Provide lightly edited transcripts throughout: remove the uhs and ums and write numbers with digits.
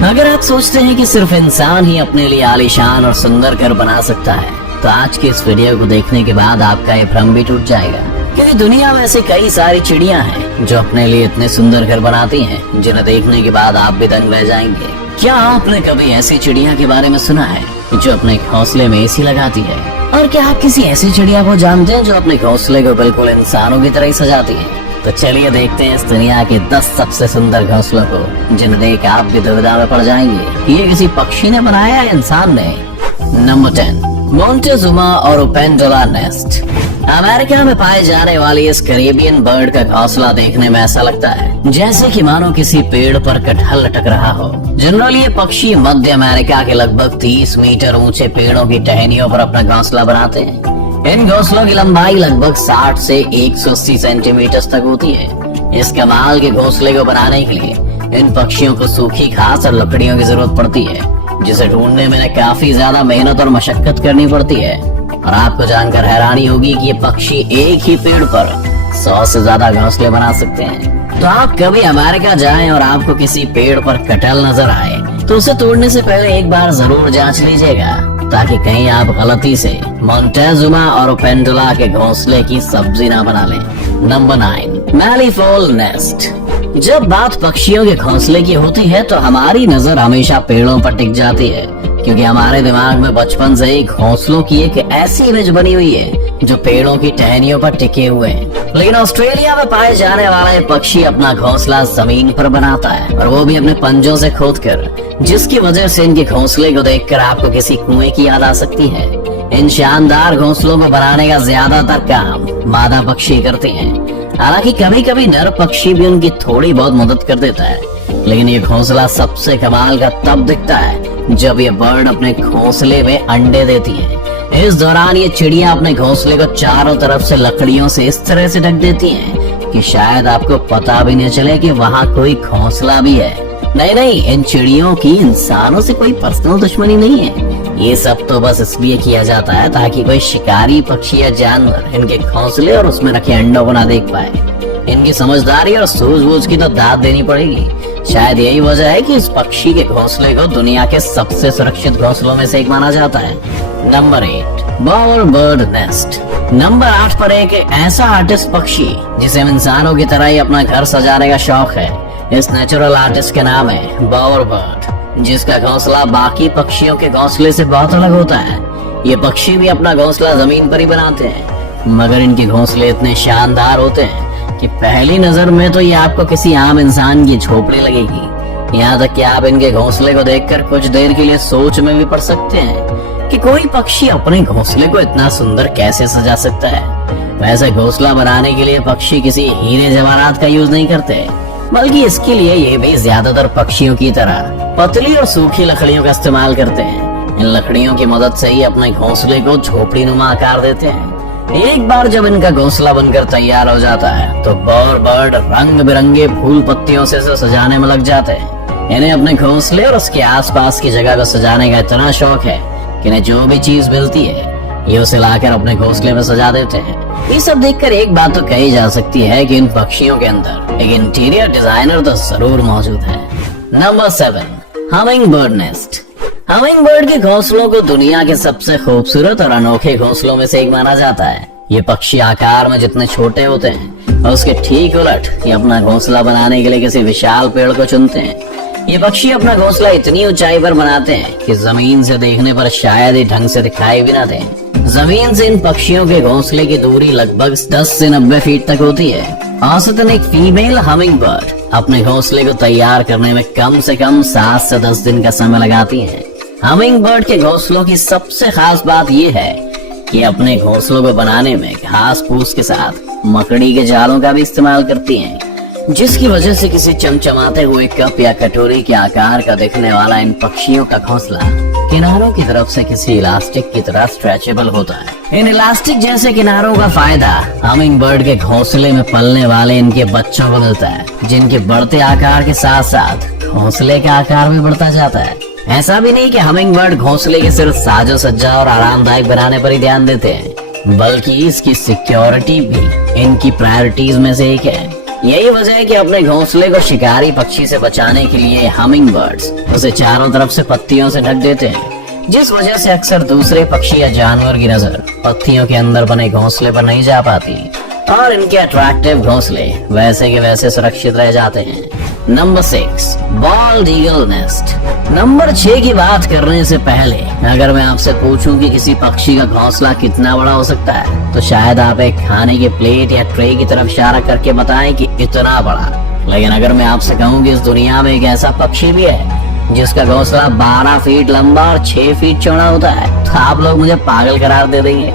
अगर आप सोचते हैं कि सिर्फ इंसान ही अपने लिए आलीशान और सुंदर घर बना सकता है, तो आज के इस वीडियो को देखने के बाद आपका ये भ्रम भी टूट जाएगा। क्योंकि दुनिया में ऐसे कई सारी चिड़िया हैं जो अपने लिए इतने सुंदर घर बनाती हैं, जिन्हें देखने के बाद आप भी दंग रह जाएंगे। क्या आपने कभी ऐसी चिड़िया के बारे में सुना है जो अपने घोंसले में एसी लगाती है? और क्या आप किसी ऐसी चिड़िया को जानते हैं जो अपने घोंसले को बिल्कुल इंसानों की तरह ही सजाती है? तो चलिए देखते हैं इस दुनिया के 10 सबसे सुंदर घोंसलों को, जिन्हें देख आप भी दुविधा में पड़ जाएंगे ये किसी पक्षी ने बनाया है इंसान ने। नंबर 10, मोंटेजुमा और ओपेंडोला नेस्ट। अमेरिका में पाए जाने वाली इस कैरेबियन बर्ड का घोंसला देखने में ऐसा लगता है जैसे कि मानो किसी पेड़ पर कटहल लटक रहा हो। जनरली ये पक्षी मध्य अमेरिका के लगभग 30 मीटर ऊंचे पेड़ों की टहनियों पर अपना घोंसला बनाते हैं। इन घोंसलों की लंबाई लगभग 60 से 180 सेंटीमीटर तक होती है। इस कमाल के घोंसले को बनाने के लिए इन पक्षियों को सूखी घास और लकड़ियों की जरूरत पड़ती है, जिसे ढूंढने में काफी ज्यादा मेहनत और मशक्कत करनी पड़ती है। और आपको जानकर हैरानी होगी कि ये पक्षी एक ही पेड़ पर 100 से ज्यादा घोंसले बना सकते हैं। तो आप कभी अमेरिका जाएं और आपको किसी पेड़ पर कटहल नजर आए तो उसे तोड़ने से पहले एक बार जरूर जांच लीजिएगा, ताकि कहीं आप गलती से मोंटेजुमा और ओपेंडोला के घोंसले की सब्जी ना बना लें। Number 9, malleefowl nest. जब बात पक्षियों के घोंसले की होती है तो हमारी नजर हमेशा पेड़ों पर टिक जाती है, क्योंकि हमारे दिमाग में बचपन से ही घोंसलों की एक ऐसी इमेज बनी हुई है जो पेड़ों की टहनियों पर टिके हुए हैं। लेकिन ऑस्ट्रेलिया में पाए जाने वाला ये पक्षी अपना घोंसला जमीन पर बनाता है, और वो भी अपने पंजों से खोदकर, जिसकी वजह से इनके घोंसले को देखकर आपको किसी कुएं की याद आ सकती है। इन शानदार घोंसलों को बनाने का ज्यादातर काम मादा पक्षी करते हैं। हालांकि कभी कभी नर पक्षी भी उनकी थोड़ी बहुत मदद कर देता है, लेकिन ये घोंसला सबसे कमाल का तब दिखता है जब ये बर्ड अपने घोंसले में अंडे देती है। इस दौरान ये चिड़िया अपने घोंसले को चारों तरफ से लकड़ियों से इस तरह से ढक देती हैं कि शायद आपको पता भी नहीं चले कि वहाँ कोई घोंसला भी है। नहीं, इन चिड़ियों की इंसानों से कोई पर्सनल दुश्मनी नहीं है। ये सब तो बस इसलिए किया जाता है ताकि कोई शिकारी पक्षी या जानवर इनके घोंसले और उसमें रखे अंडों को ना देख पाए। इनकी समझदारी और सूझबूझ की तो दाद देनी पड़ेगी। शायद यही वजह है कि इस पक्षी के घोंसले को दुनिया के सबसे सुरक्षित घोंसलों में से एक माना जाता है। Number 8, bower bird nest. Number 8 पर एक ऐसा आर्टिस्ट पक्षी जिसे इंसानों की तरह ही अपना घर सजाने का शौक है। इस नेचुरल आर्टिस्ट के नाम है बोअर बर्ड, जिसका घोंसला बाकी पक्षियों के घोंसले से बहुत अलग होता है। ये पक्षी भी अपना घोंसला जमीन पर ही बनाते हैं, मगर इनके घोंसले इतने शानदार होते हैं कि पहली नजर में तो ये आपको किसी आम इंसान की झोपड़ी लगेगी। यहाँ तक कि आप इनके घोंसले को देखकर कुछ देर के लिए सोच में भी पड़ सकते हैं कि कोई पक्षी अपने घोंसले को इतना सुंदर कैसे सजा सकता है। वैसे घोंसला बनाने के लिए पक्षी किसी हीरे जवाहरात का यूज नहीं करते, बल्कि इसके लिए ये भी ज्यादातर पक्षियों की तरह पतली और सूखी लकड़ियों का इस्तेमाल करते हैं। इन लकड़ियों की मदद से ही अपने घोंसले को झोपड़ी नुमा आकार देते हैं। एक बार जब इनका घोंसला बनकर तैयार हो जाता है तो बोअर बर्ड रंग बिरंगे फूल पत्तियों से सजाने में लग जाते हैं। इन्हें अपने घोंसले और उसके आसपास की जगह को सजाने का इतना शौक है कि इन्हें जो भी चीज मिलती है ये उसे लाकर अपने घोंसले में सजा देते हैं। ये सब देखकर एक बात तो कही जा सकती है कि इन पक्षियों के अंदर एक इंटीरियर डिजाइनर तो जरूर मौजूद है। Number 7, humming bird nest. Humming bird के घोंसलों को दुनिया के सबसे खूबसूरत और अनोखे घोंसलों में से एक माना जाता है। ये पक्षी आकार में जितने छोटे होते हैं और उसके ठीक उलट ये अपना घोंसला बनाने के लिए किसी विशाल पेड़ को चुनते हैं। ये पक्षी अपना घोंसला इतनी ऊंचाई पर बनाते हैं कि जमीन से देखने पर शायद ही ढंग से दिखाई भी ना दे। जमीन से इन पक्षियों के घोंसले की दूरी लगभग 10 से 90 फीट तक होती है। औसतन एक फीमेल हमिंग बर्ड अपने घोंसले को तैयार करने में कम से कम 7 से 10 दिन का समय लगाती है। हमिंग बर्ड के घोंसलों की सबसे खास बात यह है कि अपने घोंसलों को बनाने में घास फूस के साथ मकड़ी के जालों का भी इस्तेमाल करती हैं, जिसकी वजह से किसी चमचमाते हुए कप या कटोरी के आकार का दिखने वाला इन पक्षियों का घोंसला किनारों की तरफ से किसी इलास्टिक की तरह स्ट्रेचेबल होता है। इन इलास्टिक जैसे किनारों का फायदा हमिंग बर्ड के घोंसले में पलने वाले इनके बच्चों को मिलता है, जिनके बढ़ते आकार के साथ साथ घोंसले का आकार भी बढ़ता जाता है। ऐसा भी नहीं कि हमिंग बर्ड घोंसले के सिर्फ साजो सज्जा और आरामदायक बनाने पर ही ध्यान देते हैं, बल्कि इसकी सिक्योरिटी भी इनकी प्रायोरिटीज में से एक है। यही वजह है कि अपने घोंसले को शिकारी पक्षी से बचाने के लिए हमिंग बर्ड्स उसे चारों तरफ से पत्तियों से ढक देते हैं, जिस वजह से अक्सर दूसरे पक्षी या जानवर की नजर पत्तियों के अंदर बने घोंसले पर नहीं जा पाती और इनके अट्रैक्टिव घोंसले वैसे के वैसे सुरक्षित रह जाते हैं। Number 6, bold eagle nest. Number 6 की बात करने से पहले अगर मैं आपसे पूछूं कि किसी पक्षी का घोंसला कितना बड़ा हो सकता है, तो शायद आप एक खाने के प्लेट या ट्रे की तरफ इशारा करके बताएं कि इतना बड़ा। लेकिन अगर मैं आपसे कहूं कि इस दुनिया में एक ऐसा पक्षी भी है जिसका घोंसला 12 फीट लंबा और 6 फीट चौड़ा होता है, तो आप लोग मुझे पागल करार दे देंगे।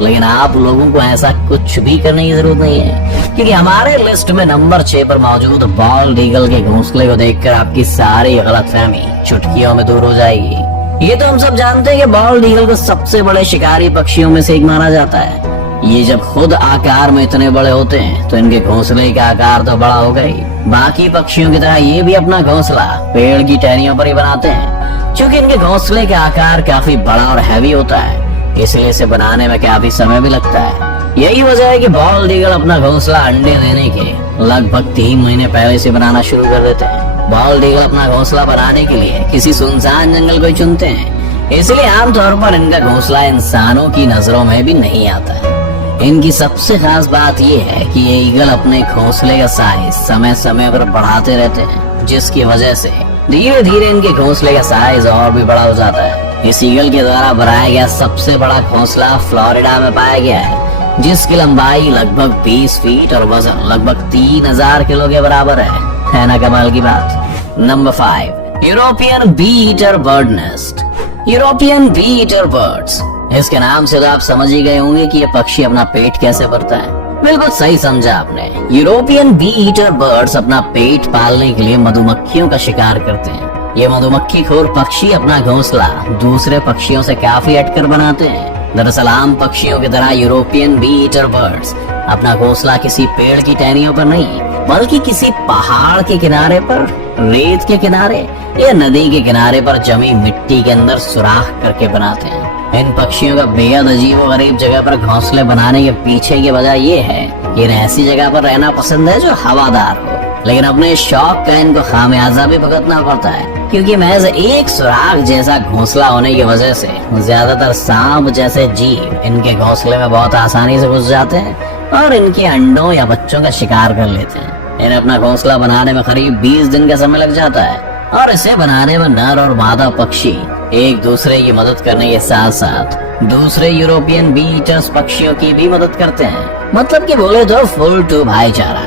लेकिन आप लोगों को ऐसा कुछ भी करने की जरूरत नहीं है, क्योंकि हमारे लिस्ट में नंबर 6 पर मौजूद बॉल्ड ईगल के घोंसले को देखकर आपकी सारी गलतफहमी चुटकियों में दूर हो जाएगी। ये तो हम सब जानते हैं कि बॉल्ड ईगल को सबसे बड़े शिकारी पक्षियों में से एक माना जाता है। ये जब खुद आकार में इतने बड़े होते हैं तो इनके घोंसले का आकार तो बड़ा होगा ही। बाकी पक्षियों की तरह ये भी अपना घोंसला पेड़ की टहनियों पर ही बनाते हैं। क्योंकि इनके घोंसले का आकार काफी बड़ा और हैवी होता है, इसलिए इसे बनाने में काफी समय भी लगता है। यही वजह है कि बॉल्ड ईगल अपना घोंसला अंडे देने के लगभग 3 महीने पहले से बनाना शुरू कर देते हैं। बॉल्ड ईगल अपना घोंसला बनाने के लिए किसी सुनसान जंगल को ही चुनते हैं, इसलिए आमतौर पर इनका घोंसला इंसानों की नजरों में भी नहीं आता है। इनकी सबसे खास बात यह है कि ये ईगल अपने घोंसले का साइज समय समय पर बढ़ाते रहते हैं, जिसकी वजह से धीरे धीरे इनके घोंसले का साइज और भी बड़ा हो जाता है। इस ईगल के द्वारा बनाया गया सबसे बड़ा घोंसला फ्लोरिडा में पाया गया है, जिसकी लंबाई लगभग 20 फीट और वजन लगभग 3000 किलो के बराबर है ना कमाल की बात। Number 5, European bee eater bird nest. European bee eater birds, इसके नाम से तो आप समझ ही गए होंगे कि ये पक्षी अपना पेट कैसे भरता है। बिल्कुल सही समझा आपने। यूरोपियन बी ईटर बर्ड्स अपना पेट पालने के लिए मधुमक्खियों का शिकार करते हैं। ये मधुमक्खी खोर पक्षी अपना घोंसला दूसरे पक्षियों से काफी हटकर बनाते हैं। दरअसल आम पक्षियों की तरह यूरोपियन बी ईटर बर्ड्स अपना घोंसला किसी पेड़ की टहनियों पर नहीं, बल्कि किसी पहाड़ के किनारे पर, रेत के किनारे या नदी के किनारे पर जमी मिट्टी के अंदर सुराख करके बनाते हैं। इन पक्षियों का बेहद अजीब और गरीब जगह पर घोंसले बनाने के पीछे की वजह ये है कि इन्हें ऐसी जगह पर रहना पसंद है जो हवादार हो, लेकिन अपने शौक का इनको खामियाजा भी भुगतना पड़ता है, क्योंकि महज एक सुराख जैसा घोंसला होने की वजह से ज्यादातर सांप जैसे जीव इनके घोंसले में बहुत आसानी से घुस जाते हैं और इनके अंडों या बच्चों का शिकार कर लेते हैं। इन्हें अपना घोंसला बनाने में करीब 20 दिन का समय लग जाता है और इसे बनाने में नर और मादा पक्षी एक दूसरे की मदद करने के साथ साथ दूसरे यूरोपियन बी ईटर्स पक्षियों की भी मदद करते हैं। मतलब कि बोले तो फुल टू भाईचारा।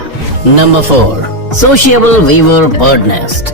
Number 4, sociable weaver bird nest.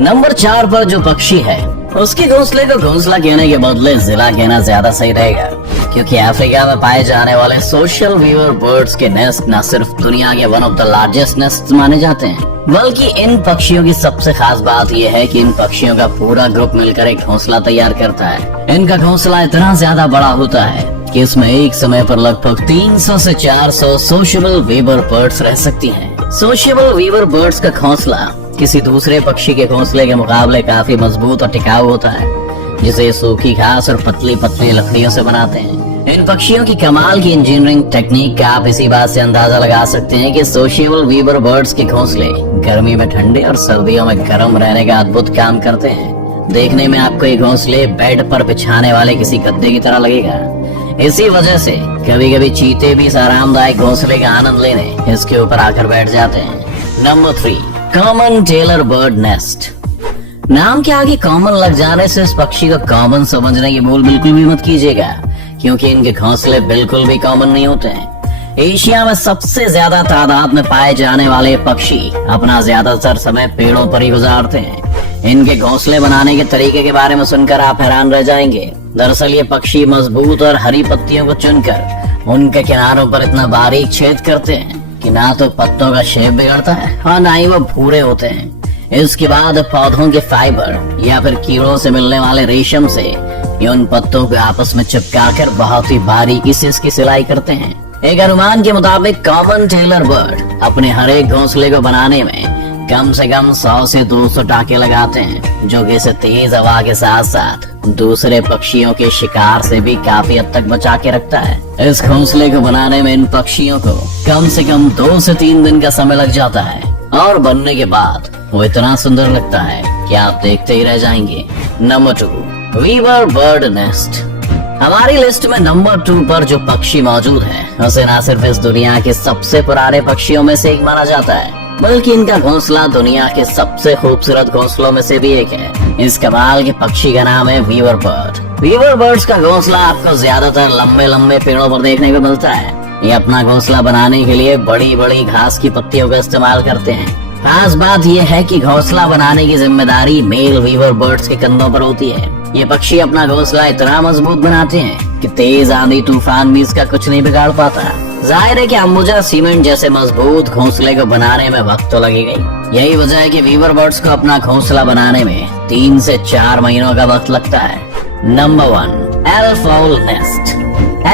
Number 4 पर जो पक्षी है उसके घोंसले को घोंसला कहने के बदले जिला कहना ज्यादा सही रहेगा, क्योंकि अफ्रीका में पाए जाने वाले सोशल वीवर बर्ड्स के नेस्ट न सिर्फ दुनिया के one of the largest nest माने जाते हैं, बल्कि इन पक्षियों की सबसे खास बात यह है कि इन पक्षियों का पूरा ग्रुप मिलकर एक घोंसला तैयार करता है। इनका घोंसला इतना ज्यादा बड़ा होता है कि इसमें एक समय पर लगभग 300 से 400 सोशिएबल वीवर बर्ड्स रह सकती हैं। सोशिएबल वीवर बर्ड्स का घोंसला किसी दूसरे पक्षी के घोंसले के मुकाबले काफी मजबूत और टिकाऊ होता है, जिसे सूखी घास और पतली पतली लकड़ियों से बनाते हैं। इन पक्षियों की कमाल की इंजीनियरिंग टेक्निक का आप इसी बात से अंदाजा लगा सकते हैं कि सोशिएबल वीवर बर्ड्स के घोंसले गर्मी में ठंडे और सर्दियों में गर्म रहने का अद्भुत काम करते हैं। देखने में आपको ये घोंसले बेड पर बिछाने वाले किसी गद्दे की तरह लगेगा। इसी वजह से कभी कभी चीते भी इस आरामदायक घोंसले का आनंद लेने इसके ऊपर आकर बैठ जाते हैं। Number 3, common tailor bird nest. नाम के आगे कॉमन लग जाने से इस पक्षी को कॉमन समझने की भूल बिल्कुल भी मत कीजिएगा, क्योंकि इनके घोंसले बिल्कुल भी कॉमन नहीं होते हैं। एशिया में सबसे ज्यादा तादाद में पाए जाने वाले पक्षी अपना ज्यादातर समय पेड़ों पर ही गुजारते हैं। इनके घोंसले बनाने के तरीके के बारे में सुनकर आप हैरान रह जाएंगे। दरअसल ये पक्षी मजबूत और हरी पत्तियों को चुनकर उनके किनारों पर इतना बारीक छेद करते हैं कि ना तो पत्तों का शेप बिगड़ता है और ना ही वो भूरे होते हैं। इसके बाद पौधों के फाइबर या फिर कीड़ों से मिलने वाले रेशम से ये उन पत्तों को आपस में चिपकाकर बहुत ही बारीकी से इसकी सिलाई करते हैं। एक अनुमान के मुताबिक कॉमन टेलर बर्ड अपने हर एक घोंसले को बनाने में कम से कम 100 से 200 टाके लगाते हैं, जो कि इसे तेज हवा के साथ साथ दूसरे पक्षियों के शिकार से भी काफी हद तक बचा के रखता है। इस घोंसले को बनाने में इन पक्षियों को कम से कम 2 से 3 दिन का समय लग जाता है और बनने के बाद वो इतना सुंदर लगता है कि आप देखते ही रह जाएंगे। Number 2, weaver bird nest. हमारी लिस्ट में नंबर 2 पर जो पक्षी मौजूद है उसे न सिर्फ इस दुनिया के सबसे पुराने पक्षियों में से एक माना जाता है, बल्कि इनका घोंसला दुनिया के सबसे खूबसूरत घोंसलों में से भी एक है। इस कमाल के पक्षी का नाम है वीवर बर्ड। वीवर बर्ड्स का घोंसला आपको ज्यादातर लंबे लंबे पेड़ों पर देखने को मिलता है। ये अपना घोंसला बनाने के लिए बड़ी बड़ी घास की पत्तियों का इस्तेमाल करते हैं। खास बात यह है कि घोंसला बनाने की जिम्मेदारी मेल वीवर बर्ड्स के कंधों पर होती है। ये पक्षी अपना घोंसला इतना मजबूत बनाते हैं कि तेज आंधी तूफान भी इसका कुछ नहीं बिगाड़ पाता। जाहिर है कि अंबुजा सीमेंट जैसे मजबूत घोंसले को बनाने में वक्त तो लगेगा। यही वजह है कि वीवर बर्ड्स को अपना घोंसला बनाने में 3 से 4 महीनों का वक्त लगता है। Number 1, एल्फाउल nest.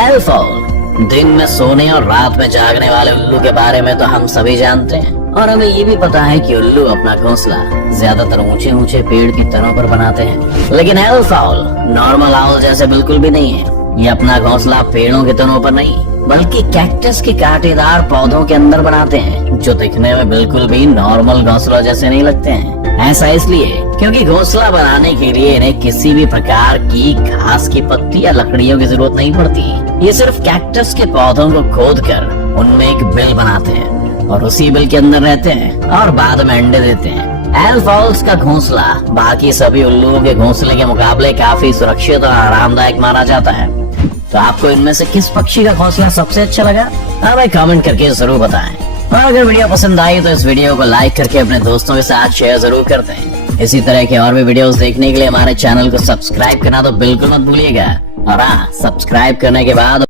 एल्फाउल दिन में सोने और रात में जागने वाले उल्लू के बारे में तो हम सभी जानते हैं, और हमें ये भी पता है कि उल्लू अपना घोंसला ज्यादातर ऊंचे ऊंचे पेड़ की तनों पर बनाते हैं। लेकिन एल्फाउल नॉर्मल आउल जैसे बिल्कुल भी नहीं है। ये अपना घोंसला पेड़ों के तनों पर नहीं, बल्कि कैक्टस के कांटेदार पौधों के अंदर बनाते हैं, जो दिखने में बिल्कुल भी नॉर्मल घोंसलों जैसे नहीं लगते हैं। ऐसा इसलिए क्योंकि घोंसला बनाने के लिए इन्हें किसी भी प्रकार की घास की पत्ती या लकड़ियों की जरूरत नहीं पड़ती। ये सिर्फ कैक्टस के पौधों को खोदकर उनमें एक बिल बनाते हैं और उसी बिल के अंदर रहते हैं और बाद में अंडे देते हैं। एल्फाउल्स का घोंसला बाकी सभी उल्लुओं के घोंसले के मुकाबले काफी सुरक्षित और आरामदायक माना जाता है। तो आपको इनमें से किस पक्षी का घोंसला सबसे अच्छा लगा, हमें कमेंट करके जरूर बताएं। और अगर वीडियो पसंद आई तो इस वीडियो को लाइक करके अपने दोस्तों के साथ शेयर जरूर करते हैं। इसी तरह के और भी वीडियोस देखने के लिए हमारे चैनल को सब्सक्राइब करना तो बिल्कुल मत भूलिएगा। और हाँ, सब्सक्राइब करने के बाद